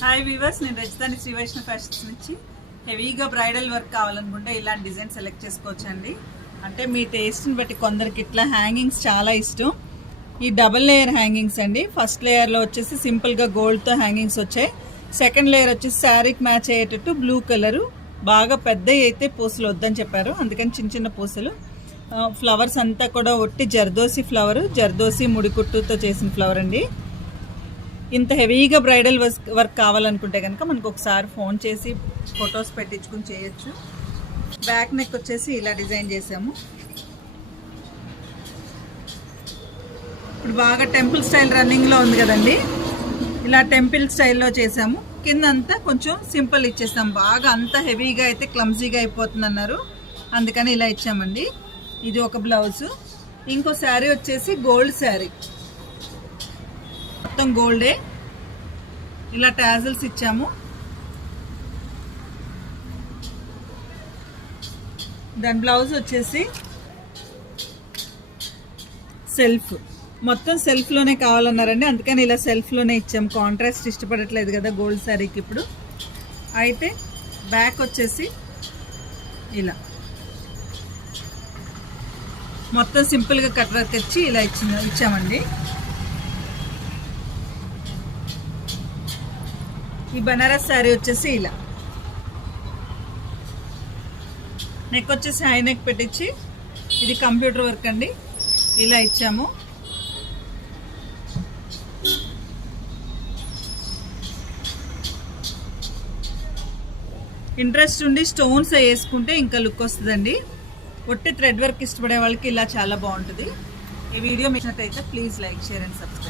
Hi weavers, నేను రజితాని Shri Vaishnav fashions నుంచి హెవీగా బ్రైడల్ వర్క్ కావాలనుకుంటే ఇలాంటి డిజైన్ సెలెక్ట్ చేసుకోవచ్చండి. అంటే మీ టేస్ట్ని బట్టి కొందరికి ఇట్లా హ్యాంగింగ్స్ చాలా ఇష్టం. ఈ డబుల్ లేయర్ హ్యాంగింగ్స్ అండి. ఫస్ట్ లేయర్లో వచ్చేసి సింపుల్గా గోల్డ్తో హ్యాంగింగ్స్ వచ్చాయి. సెకండ్ లేయర్ వచ్చేసి శారీకి మ్యాచ్ అయ్యేటట్టు బ్లూ కలరు, బాగా పెద్దవి అయితే పూసలు వద్దని చెప్పారు, అందుకని చిన్న చిన్న పూసలు. ఫ్లవర్స్ అంతా కూడా ఒట్టి జర్దోసి ఫ్లవరు, జర్దోసి ముడికుట్టుతో చేసిన ఫ్లవర్ అండి. ఇంత హెవీగా బ్రైడల్ వర్క్ కావాలనుకుంటే కనుక మనకు ఒకసారి ఫోన్ చేసి ఫొటోస్ పెట్టించుకుని చేయొచ్చు. బ్యాక్ నెక్ వచ్చేసి ఇలా డిజైన్ చేసాము. ఇప్పుడు బాగా టెంపుల్ స్టైల్ రన్నింగ్లో ఉంది కదండి, ఇలా టెంపుల్ స్టైల్లో చేసాము. కింద అంతా కొంచెం సింపుల్ ఇచ్చేసాం. బాగా అంతా హెవీగా అయితే క్లమ్జీగా అయిపోతుంది అన్నారు, అందుకని ఇలా ఇచ్చామండి. ఇది ఒక బ్లౌజు. ఇంకో శారీ వచ్చేసి గోల్డ్ శారీ, మొత్తం గోల్డే, ఇలా టాజల్స్ ఇచ్చాము. దాని బ్లౌజ్ వచ్చేసి సెల్ఫ్, మొత్తం సెల్ఫ్లోనే కావాలన్నారండి, అందుకని ఇలా సెల్ఫ్లోనే ఇచ్చాము. కాంట్రాస్ట్ ఇష్టపడట్లేదు కదా గోల్డ్ శారీకి ఇప్పుడు. అయితే బ్యాక్ వచ్చేసి ఇలా మొత్తం సింపుల్గా కట్ వర్క్ ఇచ్చి ఇలా ఇచ్చామండి. ఈ బనారస్ శారీ వచ్చేసి ఇలా నెక్ వచ్చేసి హై నెక్ పెట్టించి, ఇది కంప్యూటర్ వర్క్ అండి, ఇలా ఇచ్చాము. ఇంట్రెస్ట్ ఉండి స్టోన్స్ వేసుకుంటే ఇంకా లుక్ వస్తుందండి. ఒట్టి థ్రెడ్ వర్క్ ఇష్టపడే వాళ్ళకి ఇలా చాలా బాగుంటుంది. ఈ వీడియో నచ్చినట్టయితే please like, share and subscribe.